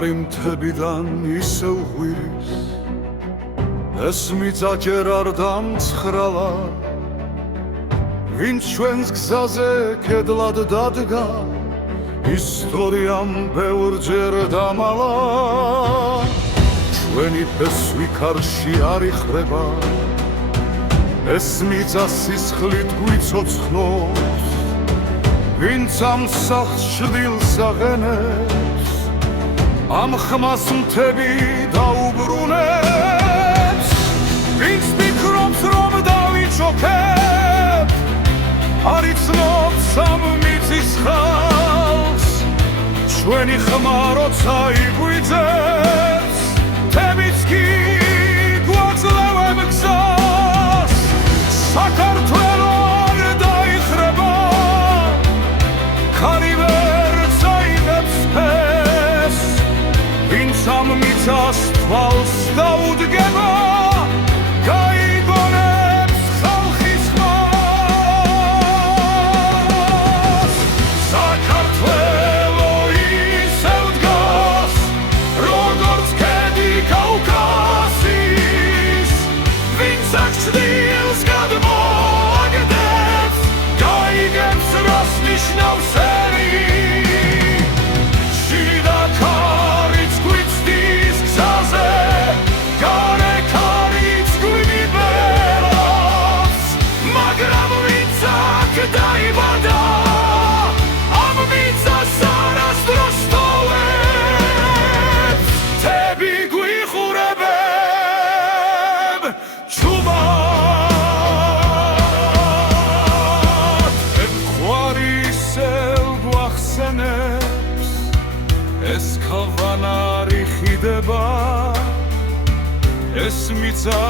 კარი მთებიდან ისევ ღვირის ეს მიწა ჯერ არ დამცხრალა ვინც ჩვენს გზაზე კედლად დადგა ისტორიამ ბევრჯერ დამალა ჩვენი ფესვი ქარში არ იხრება ეს მიწა სისხლით გვიცოცხლობს ვინც ამ სახლს შვილს აღენებს ამ ხმას მთები დაუბრუნებს ვინც ფიქრობს რომ დავიჩოქებ არ იცნობს ამ მიწის ხალხს ჩვენი ხმა როცა იგვიძებს თემიც კი გვაძლევებ გზას საქართველო არ დაიხრება ქარი ვერ წაიღებს ფეს ვინც ამ მიწას თვალს დაუდგება გაიგონებს ხალხის ხმას საქართველო ისევ დგას როგორც ქედი კავკასიის ვინც აქ ჭრილს გადმოაგდებს გაიგებს რას ნიშნავს ეს ქავანარი ხიდება ეს მიწა